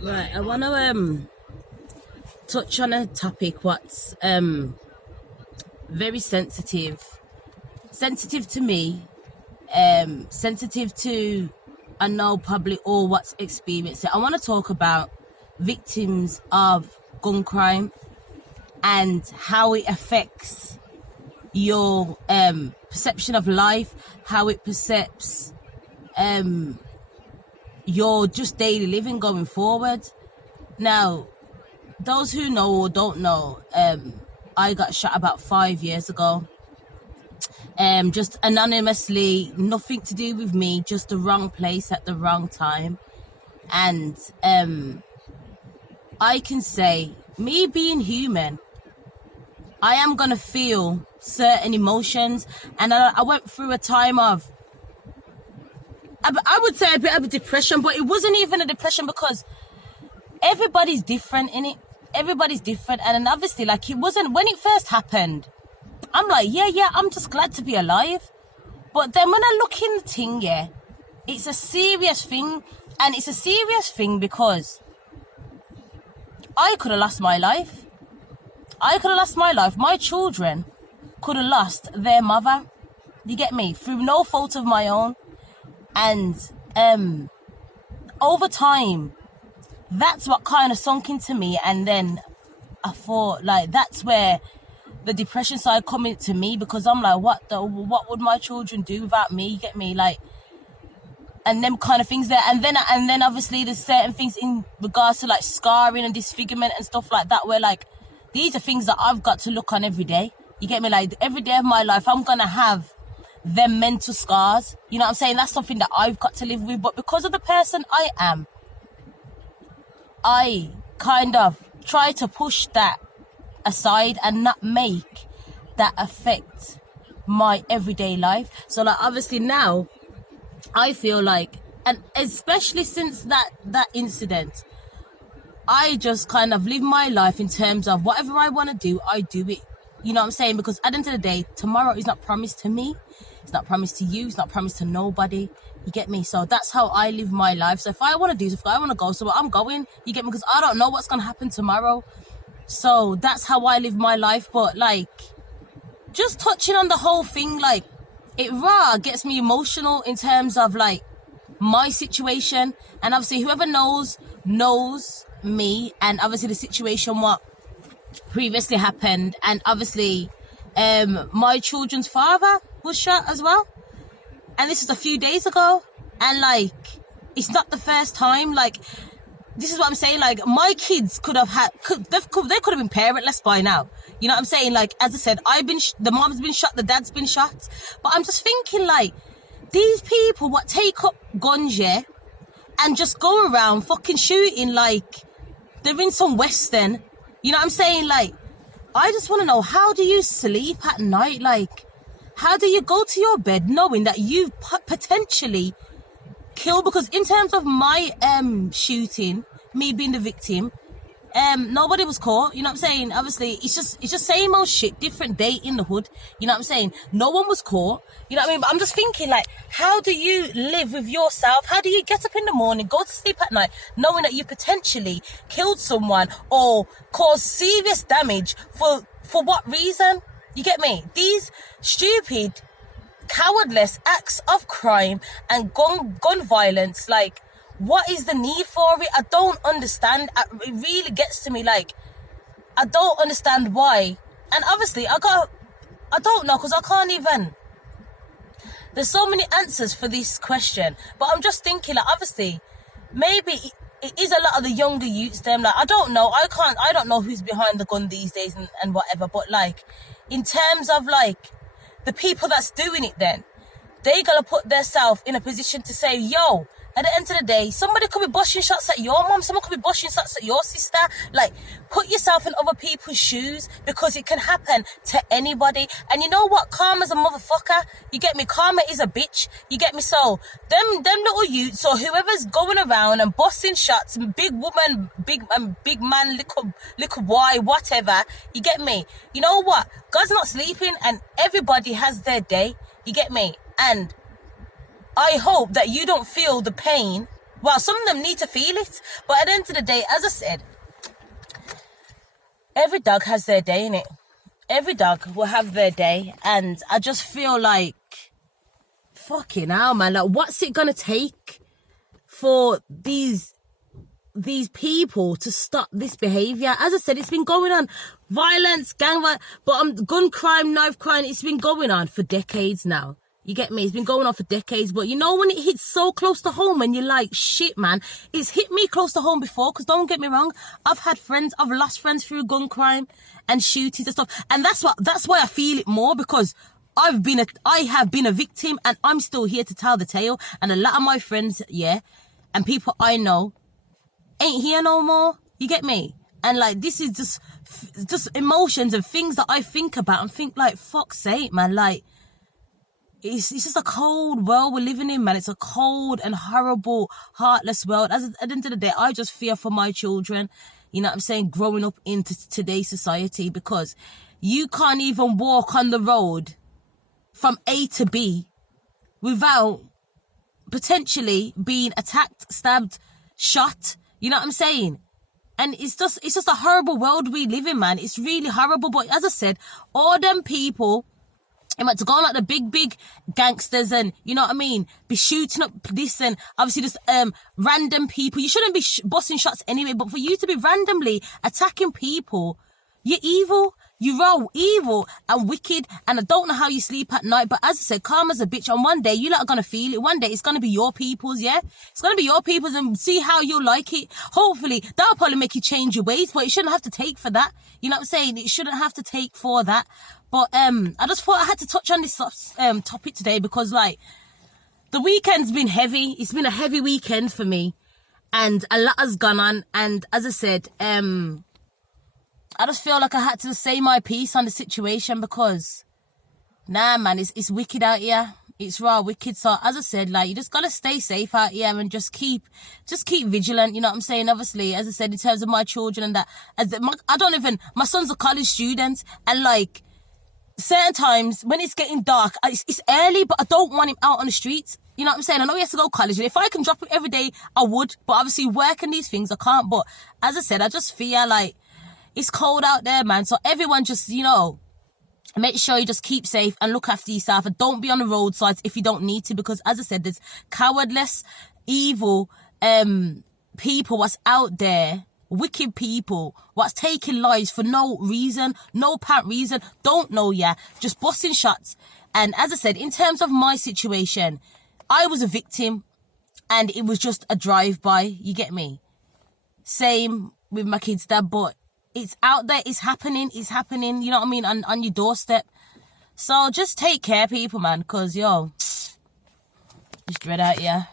Right, I want to touch on a topic what's very sensitive to me, sensitive to, I know probably all what's experienced it. I want to talk about victims of gun crime and how it affects your perception of life, how it perceives your just daily living going forward. Now, those who know or don't know, I got shot about 5 years ago. Just anonymously, nothing to do with me, just the wrong place at the wrong time. And I can say, me being human, I am gonna feel certain emotions, and I went through a time of, I would say, a bit of a depression, but it wasn't even a depression because everybody's different in it. Everybody's different, and then obviously, like, it wasn't when it first happened. I'm like, yeah, I'm just glad to be alive. But then when I look in the thing, yeah, it's a serious thing, and it's a serious thing because I could have lost my life. My children could have lost their mother. You get me? Through no fault of my own. And over time, that's what kind of sunk into me. And then I thought, like, that's where the depression side come into me, because I'm like, what would my children do without me? You get me? Like, and them kind of things there. And then obviously there's certain things in regards to like scarring and disfigurement and stuff like that, where like, these are things that I've got to look on every day. You get me? Like, every day of my life, I'm going to have them mental scars. You know what I'm saying? That's something that I've got to live with. But because of the person I am, I kind of try to push that aside and not make that affect my everyday life. So like, obviously now I feel like, and especially since that incident, I just kind of live my life in terms of whatever I want to do, I do it. You know what I'm saying? Because at the end of the day, tomorrow is not promised to me. It's not promised to you. It's not promised to nobody. You get me? So that's how I live my life. So if I want to do, if I want to go somewhere, I'm going. You get me? Because I don't know what's going to happen tomorrow. So that's how I live my life. But like, just touching on the whole thing, like, it gets me emotional in terms of like my situation. And obviously whoever knows me, and obviously the situation what previously happened, and obviously my children's father was shot as well, and this is a few days ago, and like, it's not the first time. Like, this is what I'm saying, like, my kids could have they could have been parentless by now. You know what I'm saying? Like, as I said, the mom's been shot, the dad's been shot. But I'm just thinking, like, these people what take up guns, yeah, and just go around fucking shooting like they're in some western. You know what I'm saying? Like, I just want to know, how do you sleep at night? Like, how do you go to your bed knowing that you've potentially killed? Because in terms of my shooting, me being the victim, nobody was caught. You know what I'm saying? Obviously, it's just same old shit, different day in the hood. You know what I'm saying? No one was caught. You know what I mean? But I'm just thinking, like, how do you live with yourself? How do you get up in the morning, go to sleep at night, knowing that you potentially killed someone or caused serious damage for what reason? You get me? These stupid, cowardless acts of crime and gun violence, like, what is the need for it? I don't understand. It really gets to me. Like, I don't understand why. And obviously, I don't know, because I can't even. There's so many answers for this question. But I'm just thinking, like, obviously, maybe it is a lot of the younger youths, them. Like, I don't know. I don't know who's behind the gun these days and whatever. But, like, in terms of, like, the people that's doing it then, they gotta put themselves in a position to say, yo, at the end of the day, somebody could be busting shots at your mom, someone could be busting shots at your sister. Like, put yourself in other people's shoes, because it can happen to anybody. And you know what? Karma's a motherfucker. You get me? Karma is a bitch. You get me? So, them little youths or whoever's going around and busting shots, and big woman, big man, little boy, whatever. You get me? You know what? God's not sleeping, and everybody has their day. You get me? And I hope that you don't feel the pain Well, some of them need to feel it. But at the end of the day, as I said, every dog has their day in it. Every dog will have their day. And I just feel like, fucking hell, man. Like, what's it going to take for these people to stop this behavior? As I said, it's been going on. Violence, gang violence, but gun crime, knife crime, it's been going on for decades now. You get me? It's been going on for decades. But you know when it hits so close to home and you're like, shit, man, it's hit me close to home before. Because don't get me wrong, I've lost friends through gun crime and shootings and stuff. And that's why I feel it more, because I have been a victim and I'm still here to tell the tale. And a lot of my friends, yeah, and people I know ain't here no more. You get me? And like, this is just emotions and things that I think about and think like, fuck's sake, man. Like, it's just a cold world we're living in, man. It's a cold and horrible, heartless world. At the end of the day, I just fear for my children, you know what I'm saying, growing up into today's society, because you can't even walk on the road from A to B without potentially being attacked, stabbed, shot. You know what I'm saying? And it's just a horrible world we live in, man. It's really horrible. But as I said, all them people, and to go on like the big gangsters and, you know what I mean, be shooting up this and obviously just random people. You shouldn't be busting shots anyway, but for you to be randomly attacking people, you're evil. You're all evil and wicked, and I don't know how you sleep at night. But as I said, karma's a bitch, and one day you lot are going to feel it. One day it's going to be your people's, yeah? It's going to be your people's, and see how you like it. Hopefully, that'll probably make you change your ways, but it shouldn't have to take for that. You know what I'm saying? It shouldn't have to take for that. But I just thought I had to touch on this topic today, because like, the weekend's been heavy. It's been a heavy weekend for me, and a lot has gone on. And as I said, I just feel like I had to say my piece on the situation, because, nah, man, it's wicked out here. It's raw wicked. So, as I said, like, you just gotta stay safe out here and just keep vigilant. You know what I'm saying? Obviously, as I said, in terms of my children and that, my son's a college student, and like, certain times when it's getting dark, it's early, but I don't want him out on the streets. You know what I'm saying? I know he has to go to college, and if I can drop him every day, I would. But obviously, working these things, I can't. But as I said, I just feel like, it's cold out there, man. So everyone just, you know, make sure you just keep safe and look after yourself, and don't be on the roadsides if you don't need to, because as I said, there's cowardless, evil people what's out there, wicked people what's taking lives for no reason, no apparent reason, don't know, yeah, just busting shots. And as I said, in terms of my situation, I was a victim and it was just a drive-by, you get me? Same with my kid's dad, but it's out there, it's happening, you know what I mean, on your doorstep. So just take care, people, man, because, yo, it's dread out here.